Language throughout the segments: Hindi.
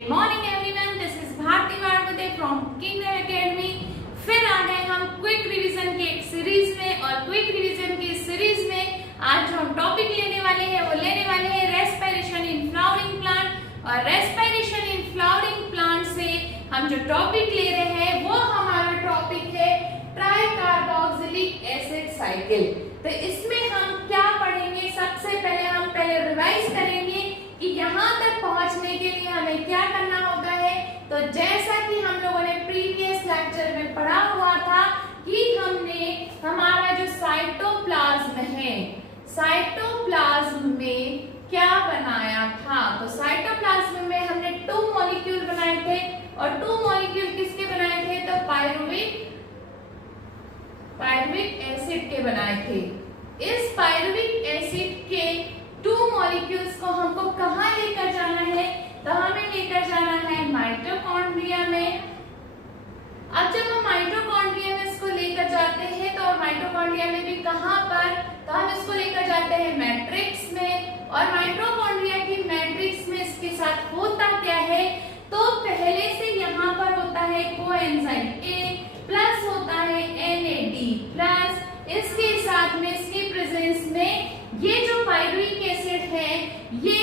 Good morning everyone, this is Bharti Warwade from Kingdom Academy. फिर आ गए हम क्विक रिवीजन के एक सीरीज में, और क्विक रिवीजन की सीरीज में आज जो हम टॉपिक लेने वाले हैं वो लेने वाले हैं रेस्पिरेशन इन फ्लावरिंग प्लांट। और रेस्पिरेशन इन फ्लावरिंग प्लांट से हम जो टॉपिक ले रहे हैं वो हमारा टॉपिक है ट्राइकार्बोक्सिलिक एसिड साइकिल। तो इसमें हम क्या पढ़ेंगे, सबसे पहले हम रिवाइज करेंगे कि यहाँ तक पहुंचने के लिए हमें क्या करना होता है। तो जैसा कि हम लोगों ने प्रीवियस लेक्चर में पढ़ा हुआ था कि हमने हमारा जो साइटोप्लाज्म है, साइटोप्लाज्म में क्या बनाया था। तो साइटोप्लाज्म में हमने 2 मॉलिक्यूल बनाए थे, और 2 मॉलिक्यूल किसके बनाए थे, तो पायरुविक एसिड के बनाए थे। इस पायरुविक एसिड के 2 मॉलिक्यूल्स को हमको कहाँ लेकर जाना है, तो हमें लेकर जाना है माइटोकॉन्ड्रिया में। अब जब हम माइटोकॉन्ड्रिया में इसको लेकर जाते हैं, तो माइटोकॉन्ड्रिया में भी कहाँ पर, तो हम इसको लेकर जाते हैं मैट्रिक्स में। और माइटोकॉन्ड्रिया की मैट्रिक्स में इसके साथ होता क्या है, तो पहले से यहाँ पर होता है कोएंजाइम A प्लस होता है NAD प्लस, इसके साथ में इसकी प्रेजेंस में ये जो पायरुविक एसिड है ये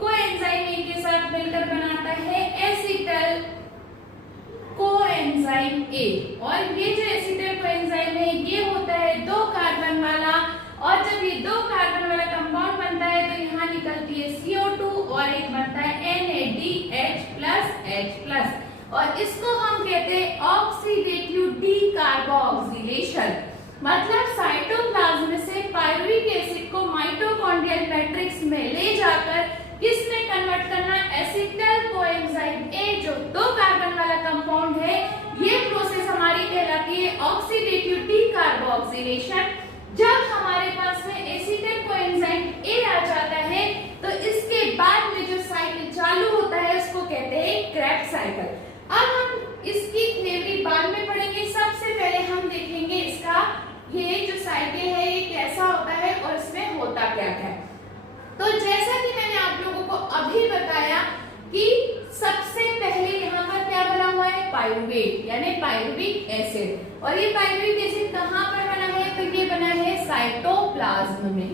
कोएंजाइम A के साथ मिलकर बनाता है एसिटल कोएंजाइम A। और ये जो एसिटल कोएंजाइम है ये होता है 2 कार्बन वाला, और जब ये 2 कार्बन वाला कंपाउंड बनता है तो यहाँ निकलती है CO2 और एक बनता है NADH+H+, और इसको हम कहते हैं ऑक्सीडेटिव डीकार्बोक्सिलेशन। मतलब साइटोप्लाज्म से पायरुविक एसिड को माइटोकॉन्ड्रियल मैट्रिक्स में ले जाकर किसमें कन्वर्ट करना, एसिटल कोएंजाइम A जो 2 कार्बन वाला कंपाउंड है, ये प्रोसेस हमारी कहलाती है ऑक्सीडेटिव डीकार्बोक्सिलेशन। जब हमारे पास में एसिटल कोएंजाइम A आ जाता है तो इसके बाद में जो साइकिल चालू होता है उसको कहते हैं क्रेब्स साइकिल। अब हम इसकी थ्योरी बाद में पढ़ेंगे, सबसे पहले हम देखेंगे इसका ये जो साइकिल है ये कैसा होता है और इसमें होता क्या है। तो जैसा कि मैंने आप लोगों को अभी बताया कि सबसे पहले यहाँ पर क्या बना हुआ है, पायरुवेट यानी पायरुविक एसिड। और ये पायरुविक एसिड कहाँ पर बना है, तो ये बना है साइटोप्लाज्म में।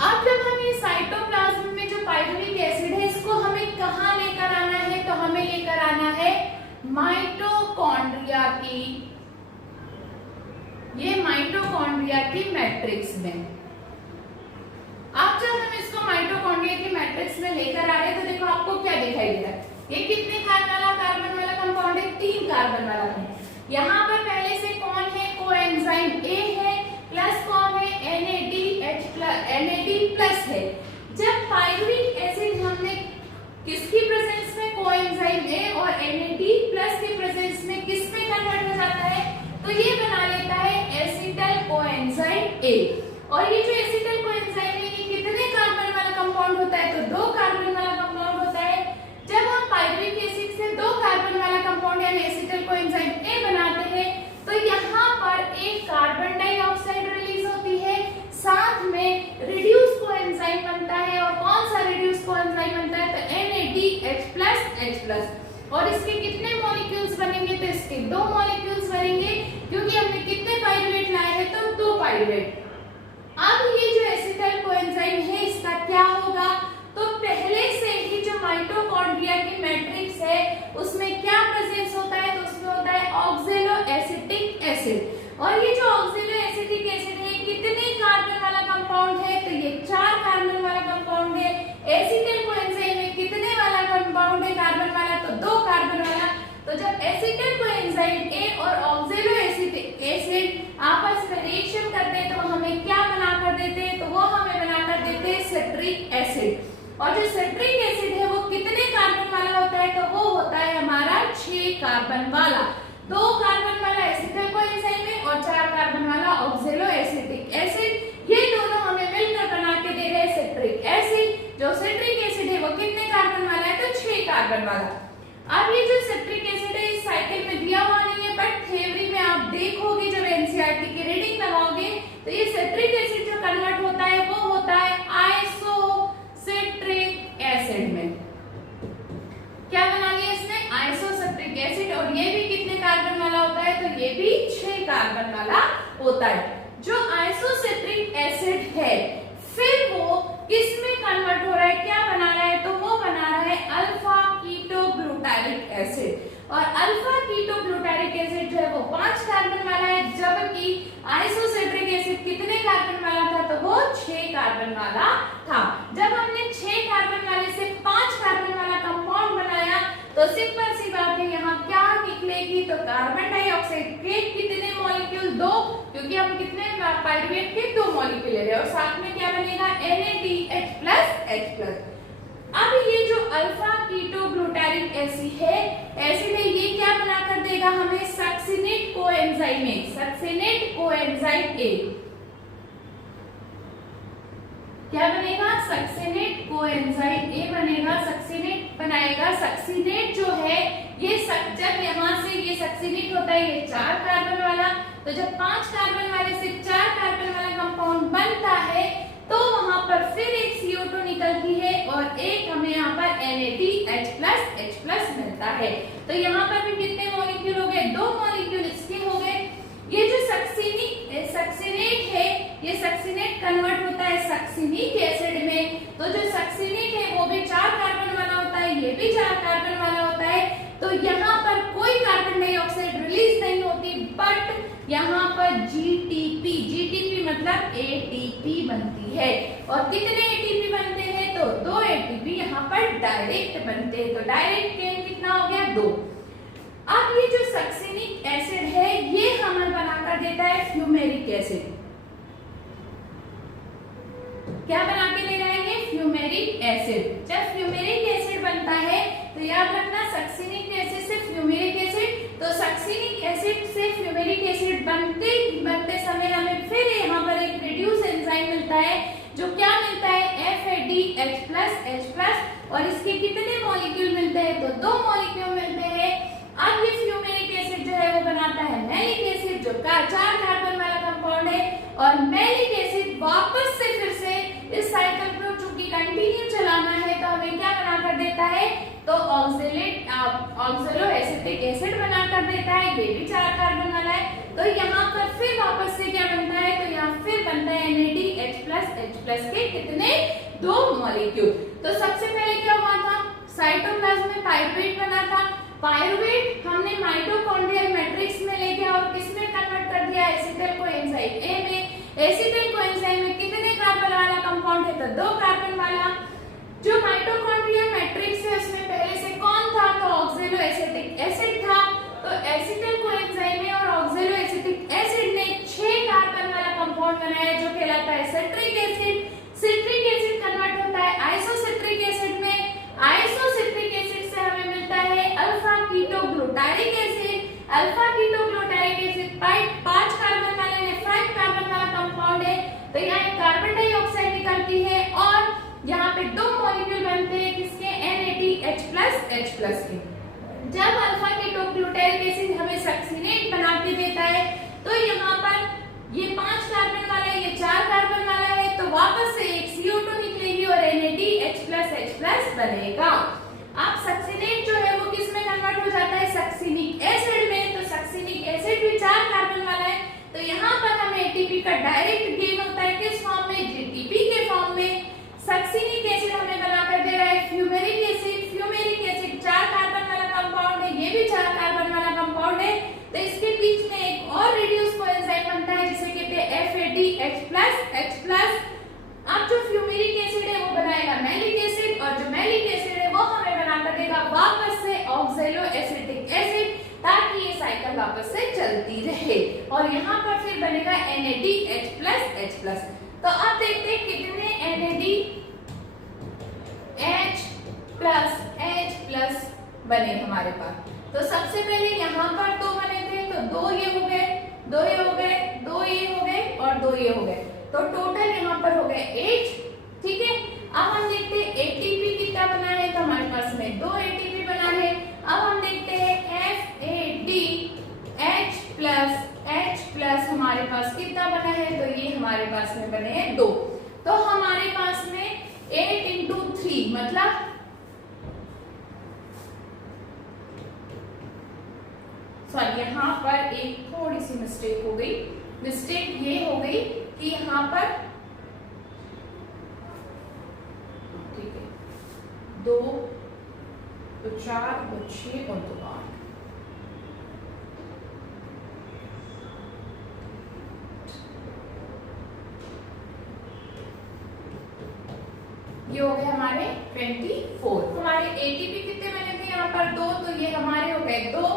अब जब हम ये साइटोप्लाज्म में जो पायरुविक एसिड है इसको हमें कहाँ लेकर आना है, तो हमें लेकर आना है माइटोकॉन्ड्रिया की, ये माइटोकॉन्ड्रिया की मैट्रिक्स में। अब जब हम इसको माइटोकॉन्ड्रिया की मैट्रिक्स में लेकर आ रहे हैं तो देखो आपको क्या दिखाई दे रहा है, ये कितने कार्बन वाला कंपाउंड है, 3 कार्बन वाला है। यहाँ पर पहले से कौन है, कोएंजाइम A है, प्लस कौन है, NAD प्लस है। जब पायरुविक एसिड हमने किसकी प्रेजेंस में, कोएंजाइम A और NAD प्लस की प्रेजेंस में किस में कन्वर्ट हो जाता है, तो ये बना लेता है एसिटल कोएंजाइम A। और ये जो एसिटल कोएंजाइम है ये कितने कार्बन वाला कंपाउंड होता है, तो 2 कार्बन वाला कंपाउंड होता है। जब हम पायरुविक एसिड से 2 कार्बन वाला कंपाउंड यानी एसिटल कोएंजाइम A बनाते हैं तो यहाँ पर एक कार्बन डाइऑक्साइड रिलीज होती है, साथ में रिड्यूस कोएंजाइम बनता है। और कौन सा रिड्यूस कोएंजाइम बनता है, तो NADH+H+। और इसके कितने मॉलिक्यूल्स बनेंगे, तो इसके 2 मॉलिक्यूल्स बनेंगे, क्योंकि हमने कितने पायरुवेट लाए हैं, तो 2 पायरुवेट। अब ये जो एसिटल कोएंजाइम है इसका क्या होगा, तो पहले से ही जो माइटोकॉन्ड्रिया की मैट्रिक्स है उसमें क्या प्रेजेंस होता है, तो उसमें होता है ऑक्सैलो एसिटिक एसिड। और ये जो ऑक्सैलो एसिटिक एसिड है कितने कार्बन वाला कंपाउंड है, तो ये 4 कार्बन वाला कंपाउंड है। एसिटल कोएंजाइम में कितने वाला कंपाउंड है, कार्बन वाला, तो 2 कार्बन वाला। तो जब एसिटल कोएंजाइम A और ऑक्सैलो एसिटिक एसिड आपस में रिएक्शन करते हैं तो हमें क्या बनाकर देते हैं, तो वो हमें बनाकर देते हैं सिट्रिक एसिड। और जो सिट्रिक एसिड है वो कितने कार्बन वाला होता है, तो वो होता है हमारा 6 कार्बन वाला। 2 कार्बन वाला एसिटल कोएंजाइम है और 4 कार्बन वाला ऑक्सैलो एसिटिक एसिड, ये दोनों हमें मिलकर बना के दे रहे हैं सिट्रिक एसिड। जो सिट्रिक एसिड है वो कितने कार्बन वाला है, तो 6 कार्बन वाला। अब ये जो सिट्रिक एसिड है इस साइकिल में दिया हुआ नहीं है, बट थ्योरी में आप देखोगे जब एनसीईआरटी की रीडिंग लगाओगे तो ये सिट्रिक एसिड जो कन्वर्ट होता है वो होता है आइसोसिट्रिक एसिड में। आइसोसेट्रिक एसिड कितने कार्बन वाला था, तो वो 6 कार्बन वाला था। जब हमने 6 कार्बन वाले से 5 कार्बन वाला कंपाउंड बनाया तो सिंपल सी बात है, यहाँ क्या निकलेगी, तो कार्बन डाइऑक्साइड के कितने मॉलिक्यूल, 2, क्योंकि हम कितने पाइरुवेट के 2 मॉलिक्यूल ले रहे हैं, और साथ में क्या बनेगा NaDH प्लस H+। अब ये जो अल्फा कीटो ग्लूटारिक एसिड है, ये क्या बनाकर देगा हमें, succinate coenzyme A, succinate coenzyme A क्या बनेगा, सक्सिनेट कोएंजाइम ए बनेगा, सक्सिनेट बनाएगा। सक्सिनेट जो है ये जब यहाँ से ये सक्सिनेट होता है, ये 4 कार्बन वाला, तो जब 5 कार्बन वाले से 4 कार्बन वाला कंपाउंड बनता है तो वहां पर फिर एक CO2 निकलती है और एक हमें यहाँ पर NaDH प्लस H+ मिलता है। तो यहाँ पर भी कितने मॉलिक्यूल हो गए, 2 मॉलिक्यूल इसके हो गए। ये जो सक्सिनेट है, ये सक्सिनेट कन्वर्ट होता है सक्सिनिक एसिड में, तो जो सक्सिनेट है वो भी 4 कार्बन वाला होता है, ये भी 4 कार्बन वाला होता है। तो यहाँ पर कोई कार्बन डाइऑक्साइड रिलीज नहीं होती, बट यहाँ पर जीटीपी मतलब एटीपी बनती है। और कितने एटीपी बनते हैं, तो 2 एटीपी यहाँ पर डायरेक्ट बनते हैं। तो डायरेक्ट गेन कितना हो गया, 2। अब ये जो सक्सिनिक एसिड है ये हमें बनाकर देता है फ्यूमेरिक एसिड। क्या बना के दे रहा है ये, फ्यूमेरिक एसिड। जब फ्यूमेरिक एसिड बनता है तो याद रखना, सक्सिनिक एसिड से फ्यूमेरिक एसिड, तो सक्सिनिक एसिड से फ्यूमेरिक एसिड बनते समय हमें फिर यहाँ पर एक रिड्यूस एंजाइम मिलता है, जो क्या मिलता है, FADH प्लस H+, और इसके कितने मॉलिक्यूल मिलते हैं, तो 2 मॉलिक्यूल मिलते हैं। अब ये फ्यूमेरिक एसिड जो है वो बनाता है मैलिक एसिड, जो 4 कार्बन वाला कंपाउंड है, और मैलिक एसिड वापस से फिर से इस साइकिल को चूंकि कंटिन्यू चलाना है तो हमें क्या बनाकर देता है, तो ऑक्सैलो एसिटिक एसिड बनाकर देता है, ये भी 4 कार्बन वाला है। तो यहाँ पर फिर वापस से क्या बनता है, तो यहाँ फिर बनता है NaDH प्लस H+ के कितने, 2 मॉलिक्यूल। तो सबसे पहले क्या हुआ था, साइटोप्लाज्म में पाइरुवेट बना था। पाइरुवेट हमने माइटोकॉन्ड्रियल मैट्रिक्स में ले गया और किस में कन्वर्ट कर दिया, एसिटाइल कोएंजाइम ए में। एसिटाइल कोएंजाइम में कितने कार्बन वाला कंपाउंड है, तो 2 कार्बन वाला। जो माइटोकॉन्ड्रियल मैट्रिक्स है उसमें पहले से कौन था, तो ऑक्सैलो एसिटिक एसिड था। तो एसिटाइल कोएंजाइम में और ऑक्सैलो एसिटिक एसिड ने 6 कार्बन वाला कंपाउंड बनाया जो कहलाता है citric acid. Citric acid convert होता है आइसोसिट्रिक एसिड में। आइसोसिट्रिक एसिड से हमें मिलता है alpha keto glutaric acid. Alpha keto glutaric acid 5 carbon वाला ने 5 कार्बन वाला कंपाउंड है, तो यहाँ एक कार्बन डाइऑक्साइड निकलती है और यहाँ पे 2 मॉलिक्यूल बनते हैं किसके, NaDH प्लस H+ के। जब अल्फा कीटो ग्लूटारिक एसिड हमें सक्सिनेट बना के देता है तो यहाँ पर ये 5 कार्बन वाला है, ये 4 कार्बन वाला है, तो वापस से एक CO2 निकलेगी और NaDH प्लस H+ बनेगा। अब सक्सिनेट जो है वो किस में कन्वर्ट हो जाता है, सक्सिनिक एसिड में। तो सक्सिनिक एसिड भी 4 कार्बन वाला है, तो यहाँ पर हमें एटीपी का डायरेक्ट गेन होता है किस फॉर्म में, जीटीपी के फॉर्म में। सक्सिनिक एसिड हमें बनाकर दे रहा है fumaric acid. Fumaric acid 4 carbon वाला कंपाउंड है, ये भी 4 कार्बन वाला कंपाउंड है, तो इसके बीच में एक और रिड्यूस कोएंजाइम बनता है जिसे कहते हैं FADH प्लस H+। अब जो फ्यूमेरिक एसिड है वो बनाएगा मैलिक एसिड, और जो मैलिक एसिड है वो हमें बनाकर देगा वापस से ऑक्सैलो एसिटिक एसिड, ताकि ये साइकिल वापस से चलती रहे। और यहाँ पर फिर बनेगा NaDH प्लस H+। तो अब देखते हैं कितने NaDH प्लस H+ बने हमारे पास। तो सबसे पहले यहाँ पर 2 बने थे, तो 2 ये हो गए, 2 ये हो गए, 2 ये हो गए और 2 ये हो गए, तो टोटल यहाँ पर हो गए 8। ठीक है, अब हम देखते हैं एटीपी कितना बना है, तो हमारे पास में 2 एटीपी बना है। अब हम देखते हैं FADH प्लस हमारे पास कितना बना है, तो ये हमारे पास में बने हैं 2। तो हमारे पास में 8 into 3 मतलब सॉरी, यहाँ पर एक थोड़ी सी मिस्टेक हो गई। मिस्टेक ये हो गई कि यहाँ पर ठीक है 2 तो 4 तो 6 और 2 8। ये हो गए हमारे 24। हमारे एटीपी कितने बने थे यहाँ पर 2, तो ये हमारे हो गए 2,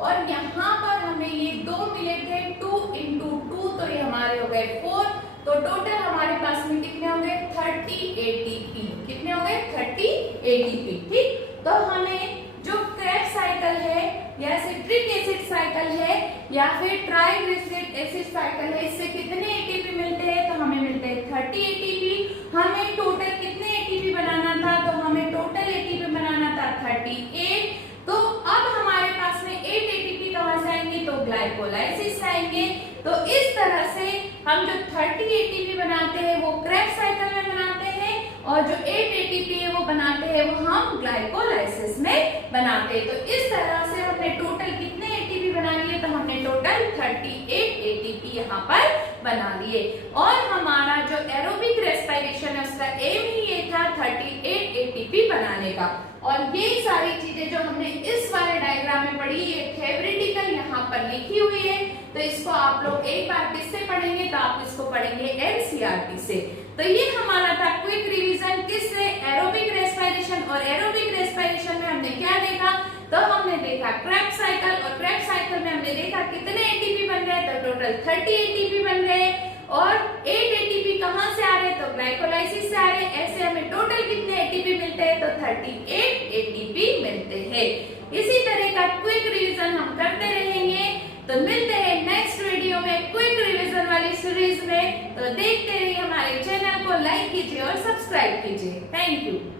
और यहाँ पर हमें ये 2 मिले थे 2 into 2, तो ये हमारे हो गए 4। तो टोटल हमारे पास में कितने हो गए 30 एटीपी। कितने हो गए 30 एटीपी। ठीक, तो हमें जो क्रेब्स साइकिल है या सिट्रिक एसिड साइकिल है या फिर ट्राइग्लिसराइड एसिड साइकिल है, इससे कितने एटीपी मिलते हैं, तो हमें मिलते हैं 30 एटीपी। हमें टोटल कितने एटीपी बनाना था, तो हमें टोटल एटीपी बनाना था 38। तो अब हमारे पास में 8 एटीपी कहां से आएंगे, तो ग्लाइकोलाइसिस से आएंगे। तो इस तरह से हम जो 30 एटीपी बनाते हैं वो क्रेब्स साइकिल में बनाते हैं, और जो 8 एटीपी है वो बनाते हैं वो हम ग्लाइकोलाइसिस में बनाते हैं। तो इस तरह से हमने टोटल कितने एटीपी बना लिए, तो हमने टोटल 38 एटीपी यहाँ पर बना लिए। और हमारा जो एरोबिक रेस्पिरेशन है उसका एम ही ये था 38 एटीपी बनाने का। और ये सारी चीजें जो हमने इस वाले डायग्राम में पढ़ी, ये थेवरेटिकल यहाँ पर लिखी हुई है, तो इसको आप लोग एक बार किससे पढ़ेंगे, तो आप इसको पढ़ेंगे एनसीईआरटी से। तो ये हमारा था क्विक रिवीजन किससे, एरोबिक रेस्पिरेशन। और एरोबिक रेस्पिरेशन में हमने क्या देखा, तो हमने देखा क्रेब्स साइकिल, और क्रेब्स साइकिल में हमने देखा कितने एटीपी बन रहे हैं, तो टोटल 30 एटीपी बन रहे हैं। और 8 एटीपी कहां से आ रहे हैं, तो ग्लाइकोलाइसिस से आ रहे हैं। ऐसे हमें टोटल कितने एटीपी मिलते हैं, तो 38 एटीपी मिलते हैं। इसी तरह का क्विक रिवीजन हम करते रहेंगे। तो मिलते हैं नेक्स्ट वीडियो में क्विक रिवीजन वाली सीरीज में। तो देखते रहिए, हमारे चैनल को लाइक कीजिए और सब्सक्राइब कीजिए। Thank you.